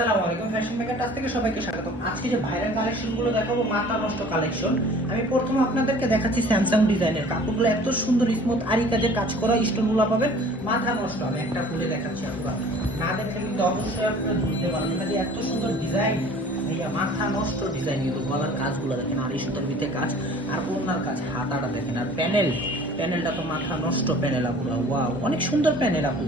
আসসালামু আলাইকুম, fashion maker touch থেকে সবাইকে স্বাগতম। আজকে যে ভাইরাল কালেকশন গুলো দেখাবো, মাথা নষ্ট কালেকশন। আমি প্রথমে আপনাদেরকে দেখাচ্ছি স্যামসাং ডিজাইনের কাপড়গুলো, এত সুন্দর স্মুথ আরি কাজের কাজ করা স্টোনগুলো পাবেন, মাথা নষ্ট। আমি একটা খুলে দেখাচ্ছি, আপনারা না দেখলে কিন্তু অবশ্যই আপনারা বুঝতে পারবেন না যে এত সুন্দর ডিজাইন। ভাইয়া মাথা নষ্ট ডিজাইন, কিন্তু গলার কাজগুলো দেখেন, আড়ি সুতার ভিতরে কাজ, আর ওনার কাজ, হাতাটা দেখেন, আর প্যানেলটা তো মাথা নষ্ট প্যানেল আপুরা। ওয়াও, অনেক সুন্দর প্যানেল আপু।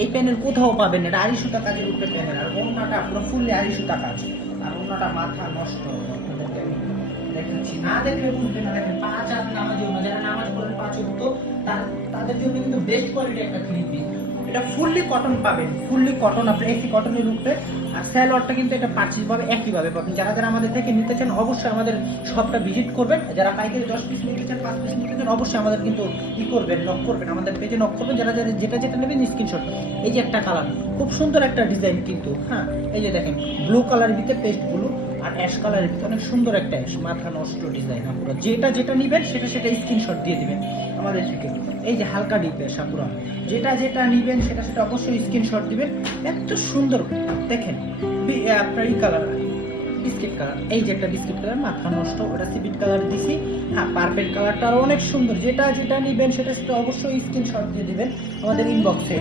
এই প্যানেল কোথাও পাবেন না, এটা আড়ি সুতা কাজের উপরে প্যানেল, আর ওনাটা পুরো ফুললি আড়ি সুতা কাজ, আর ওনাটা মাথা নষ্ট। আপনাদেরকে আমি দেখাচ্ছি, না দেখলে বুঝবেন না। দেখেন 5 হাত নামাজি ওনা, যারা নামাজ পড়েন 5 ওয়াক্ত, তাদের জন্য কিন্তু বেস্ট কোয়ালিটি একটা থ্রি পিস। এটা ফুললি কটন পাবেন, ফুললি কটন, আপনি এসি কটনের উপরে। আর স্যালোয়ারটা কিন্তু এটা পারচেজ ভাবে একইভাবে পাবেন। যারা যারা আমাদের থেকে নিতে চান অবশ্যই আমাদের শপটা ভিজিট করবেন। যারা পাইকারি 10 পিস নিতে চান, 5 পিস নিতে চান, অবশ্যই আমাদের কিন্তু ই করবেন, নক করবেন, আমাদের পেজে নক করবেন। যারা যারা যেটা যেটা নেবেন স্ক্রিনশট। এই যে একটা কালার, খুব সুন্দর একটা ডিজাইন কিন্তু, হ্যাঁ এই যে দেখেন ব্লু কালারের ভিতরে পেস্ট ব্লু, আর অ্যাশ কালারের ভিতরে অনেক সুন্দর একটা অ্যাশ, মাথা নষ্ট ডিজাইন। আপনারা যেটা যেটা নেবেন সেটা সেটা স্ক্রিনশট দিয়ে দিবেন আমাদের থেকে। এই যে হালকা ডিপ অ্যাশ, আপনারা যেটা যেটা নেবেন সেটা সেটা অবশ্যই স্ক্রিনশট দিবেন। এত সুন্দর দেখেন, আপনার এই কালার বিস্কিট কালার, এই যে একটা বিস্কিট কালার, মাথা নষ্ট, ওটা সিভিট কালার দিছি। হ্যাঁ, পার্পল কালারটা আরো অনেক সুন্দর। যেটা যেটা নেবেন সেটা সেটা অবশ্যই স্ক্রিনশট দিয়ে দিবেন আমাদের ইনবক্সে।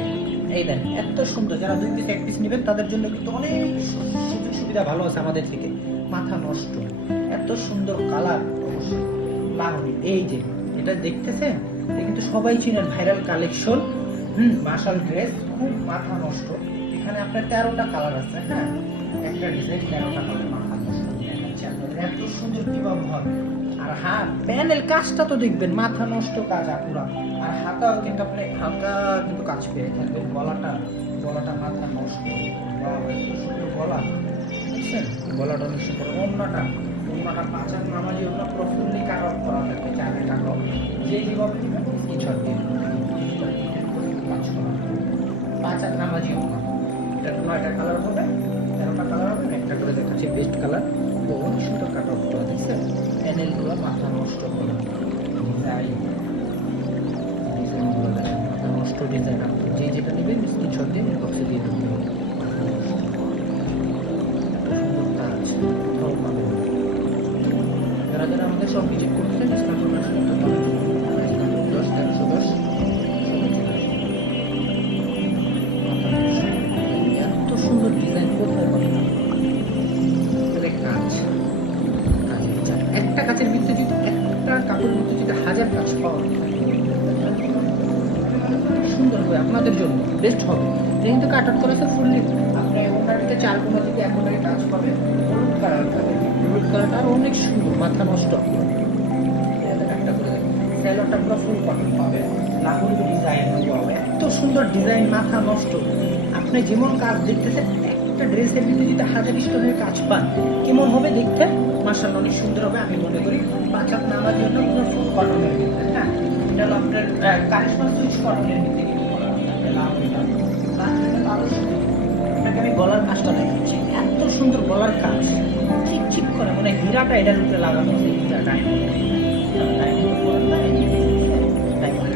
এই দেন এত সুন্দর, যারা 2 পিস 1 পিস নেবেন তাদের জন্য কিন্তু অনেক সুযোগ সুবিধা ভালো আছে আমাদের থেকে। মাথা নষ্ট, এত সুন্দর কালার, অবশ্যই লাগবে। এই যে এটা দেখতেছেন, এটা কিন্তু সবাই চিনেন, ভাইরাল কালেকশন। মার্শাল ড্রেস, খুব মাথা নষ্ট। এখানে আপনার 13টা কালার আছে। হ্যাঁ, একটা ডিজাইন 13টা কালার, মাথা নষ্ট দেখাচ্ছি আপনাদের, এত সুন্দর কিভাবে হবে। আর হ্যাঁ, প্যানেল কাজটা তো দেখবেন, মাথা নষ্ট কাজ আপুরা। আর হাতাও কিন্তু আপনি হালকা কিন্তু কাজ পেয়ে থাকবেন। গলাটা মাথা নষ্ট, এত সুন্দর গলা, বুঝছেন? গলাটা অনেক সুন্দর। ওন্নাটা 5 হাত নামাজি, ওটা পুরো ফুললি কাট আউট করা থাকবে, চারে কাট আউট। যে যেভাবে নেবেন কিছু দিন কাজ করা 5 হাত নামাজি ওনা। এটা 9টা কালার হবে, 13টা কালার হবে, একটা করে দেখাচ্ছি বেস্ট কালার। তো অনেক সুন্দর কাট আউট করা দেখছেন, প্যানেলগুলো মাথা নষ্ট করা ডিজাইনগুলো দেখেন, মাথা নষ্ট ডিজাইন। আপনি যে যেটা নেবেন স্ক্রিনশট দিয়ে ইনবক্সে দিয়ে দেবেন। যারা যারা আমাদের সব ভিজিট করছেন, এত সুন্দর ডিজাইন কোথায় পাবেন? কাজ, একটা কাজের ভিতরে যদি, একটা কাপড়ের ভিতরে যদি 1000 কাজ পাওয়া সুন্দর হবে, আপনাদের জন্য বেস্ট হবে। কিন্তু কাট আউট করেছে ফুললি, আপনি ওটার ভিতরে 4 কোণা থেকে একেবারে কাজ পাবে। হলুদ কালার থাকে, হলুদ কালারটা আরো অনেক সুন্দর, মাথা নষ্ট। একটা করে স্যালোয়ারটা পুরো ফুল কটন পাবে, লাহোরি ডিজাইন হবে, এত সুন্দর ডিজাইন, মাথা নষ্ট। আপনি যেমন কাজ দেখতেছেন, একটা ড্রেসের ভিতরে যদি 1000 স্টোনের কাজ পান, কেমন হবে দেখতে? মাশাআল্লাহ, অনেক সুন্দর হবে। আমি মনে করি 5 হাত নামার জন্য পুরো ফুল কটনের ভিতরে। হ্যাঁ, এটা হলো আপনার কারিশমা সুইচ কটনের ভিতরে কিন্তু করা হবে। আপনাকে আমি গলার কাজটা দেখাচ্ছি, এত সুন্দর গলার কাজ, চিকচিক করে, মানে হীরাটা এটার উপরে লাগানো আছে, হীরা ডায়মন্ডের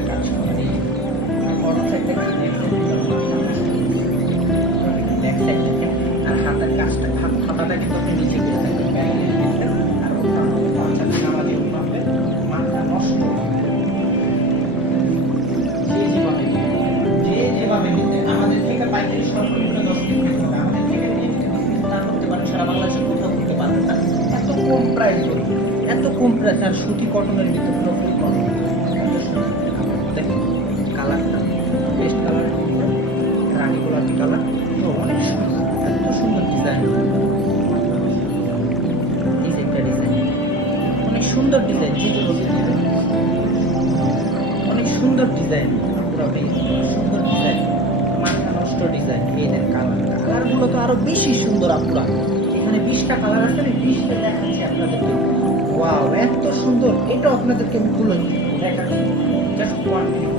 কাজ করা। আর হাতের কাজটা, হাতাটা কিন্তু আপনি নিচে করে থাকবেন, আর নামাজি হবে, মাথা নষ্ট। যে যেভাবে নিতে আমাদের থেকে পাইকারি সর্বনিম্ন 10 পিস নিতে হবে। আমাদের থেকে বিস্তার করতে পারেন, সারা বাংলাদেশে কোথাও করতে পারবেন না। এত কম প্রাইস বলি, এত কম প্রাইস, আর সুতি কটনের ভিতরে পুরোপুরি কটন। দেখেন কালারটা, বেস্ট কালার, রানী গোলাপি কালার, তো অনেক সুন্দর, এত সুন্দর ডিজাইন। এই যে একটা ডিজাইন, অনেক সুন্দর ডিজাইন, অনেক সুন্দর ডিজাইন, পুরো সুন্দর ডিজাইন, মাথা নষ্ট ডিজাইন। এই দেন কালারগুলো তো আরো বেশি সুন্দর আপুরা। এখানে 20টা কালার আছে, আমি 20টা দেখাচ্ছি আপনাদেরকে। ওয়াও, এত সুন্দর। এটা আপনাদেরকে আমি খুলে দেখাচ্ছি, জাস্ট ওয়ান ক্লিক।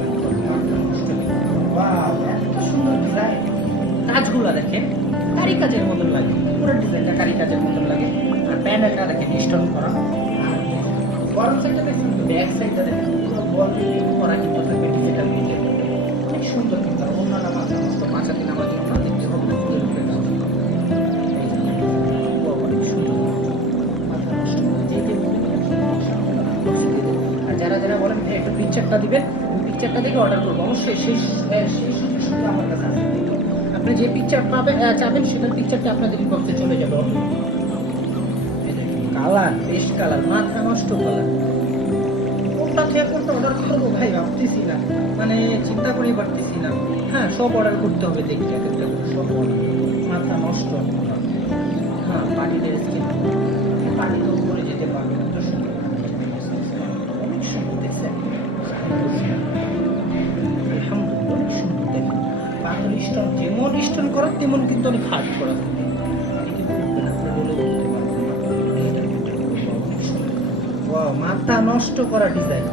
ওয়াও, এত সুন্দর ডিজাইন, কাজগুলো দেখেন কারি কাজের মতন লাগে, পুরো ডিজাইনটা কারি কাজের মতন লাগে। আর প্যানেলটা দেখেন স্টোন করা, আর বড় সাইডটা দেখেন, ব্যাক সাইডটা দেখেন পুরো বল করা কিন্তু থাকবে ডিজিটাল প্রিন্টের মধ্যে, অনেক সুন্দর। কিন্তু অন্যটা মাথা নষ্ট, 5 হাত নামার জন্য দেখতে হবে ফুলের উপরে কাজ। পিকচারটা দিবেন, পিকচারটা দেখে অর্ডার করবো। অবশ্যই সেই সুযোগ সুবিধা আমার কাছে আছে। আপনি যে পিকচার পাবেন চাবেন সেটার পিকচারটা আপনাদের ইনবক্সে চলে যাবে। কালার বেস্ট কালার, মাথা নষ্ট কালার। কোনটা থেকে কোনটা অর্ডার করবো ভাই ভাবতেছি না, মানে চিন্তা করেই পারতেছি না। হ্যাঁ, সব অর্ডার করতে হবে, দেখি এক একটা করে সব order। মাথা নষ্ট। হ্যাঁ, পার্টিদের স্কিন, পার্টিতে উপরে যেতে পারবে না, অনেক সুন্দর দেখছেন। আলহামদুলিল্লাহ, অনেক সুন্দর দেখেন। পাথর স্টোন যেমন স্টোন করা তেমন কিন্তু অনেক হার্ড করা থাকে। ওয়াও, মাথা নষ্ট করা ডিজাইন।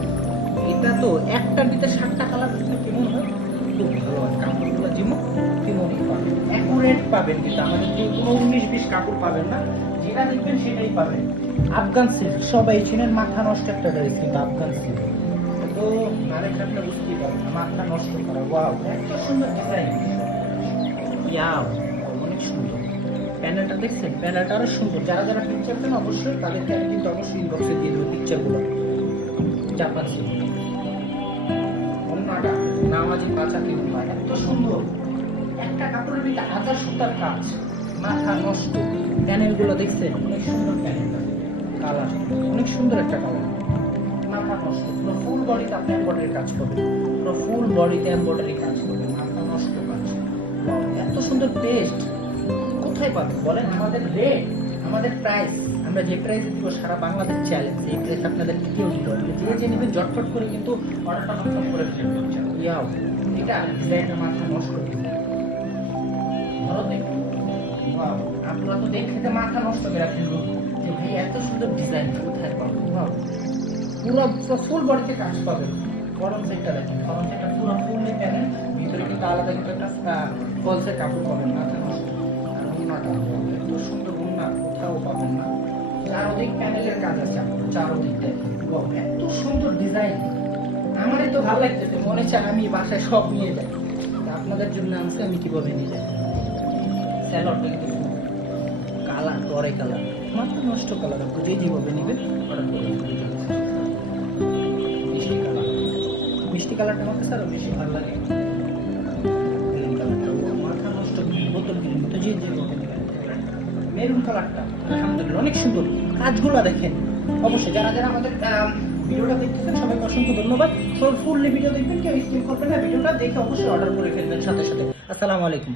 এটা তো একটা দিতে 7টা কালার দিলে কেমন হয়, খুব ভালো হয়। কাপড়গুলো যেমন তেমনই পাবেন, অ্যাকুরেট পাবেন, কিন্তু আমাদের কেউ কোনো 19-20 কাপড় পাবেন না, যেটা দেখবেন সেটাই পাবেন। আফগান সিল্ক সবাই চিনেন, মাথা নষ্ট একটা ড্রেস কিন্তু আফগান সিল্ক তো আরেকটা আপনার বুঝতেই পারবেন না, মাথা নষ্ট করা। ওয়াও, এত সুন্দর ডিজাইন। ইয়াও, অনেক সুন্দর। প্যানেলটা দেখছেন, প্যানেলটা আরো সুন্দর। যারা যারা পিকচার দেন অবশ্যই তাদেরকে আমি কিন্তু অবশ্যই ইনবক্সে দিয়ে দেবো পিকচারগুলো। জাপান সিল্ক অন্যটা নামাজি পাঁচা কিংবা এত সুন্দর, একটা কাপড়ের ভিতরে 1000 সুতার কাজ, মাথা নষ্ট। প্যানেলগুলো দেখছেন, অনেক সুন্দর প্যানেলটা, কালার অনেক সুন্দর একটা কালার, মাথা নষ্ট। পুরো ফুল বডিতে আপনি এমব্রয়ডারি কাজ করবেন, পুরো ফুল বডিতে এমব্রয়ডারি কাজ করবেন, মাথা নষ্ট কাজ। এত সুন্দর টেস্ট কোথায় পাবেন বলেন? আমাদের রেট, আমাদের প্রাইস, আমরা যে প্রাইসে দিব সারা বাংলাদেশ চ্যালেঞ্জ, এই প্রাইস আপনাদের কেউ দিতে পারবে। যে নেবেন ঝটফট করে কিন্তু অর্ডারটা কনফার্ম করে ফেলবেন। ইয়াও, এটা ডিজাইনের মাথা নষ্ট ডিজাইন। ধরো দেখুন, ওয়াও, আপনারা তো দেখতে মাথা নষ্ট করে ফেলবো যে ভাই এত সুন্দর ডিজাইন কোথায় পাবো। ওয়াও, পুরো ফুল বডিতে কাজ পাবেন। গরম সেটটা দেখেন, গরম সেটটা পুরো ফুললি প্যানেল, ভিতরে কিন্তু আলাদা কিন্তু একটা ফলসের কাপড় পাবেন, মাথা নষ্ট। আর উন্নাটা এত সুন্দর উন্না কোথাও পাবেন না। চারদিক প্যানেলের কাজ আছে, চারদিক দেখেন। ওয়াও, এত সুন্দর ডিজাইন। আমারই তো ভালো লাগতেছে, মনে চায় আমি বাসায় সব নিয়ে যাই। আপনাদের জন্য আজকে আমি কিভাবে নিয়ে যাই। স্যালোডটা কিন্তু কালার, টরে কালার, মাথা নষ্ট কালার। আপনি যেভাবে নেবেন অর্ডার করবেন। মিষ্টি কালার, মিষ্টি কালারটা আমাকে স্যার বেশি ভালো লাগে। মাথা নষ্ট বোতল গ্রিন, তো যেভাবে নেবেন। মেরুন কালারটা আলহামদুলিল্লাহ অনেক সুন্দর, কাজগুলো দেখেন। অবশ্যই যারা যারা আমাদের ভিডিওটা দেখতেছেন সবাইকে অসংখ্য ধন্যবাদ। সব ফুললি ভিডিও দেখবেন, কেউ স্কিপ করবেন না, ভিডিওটা দেখে অবশ্যই অর্ডার করে ফেলবেন সাথে সাথে। আসসালামু আলাইকুম।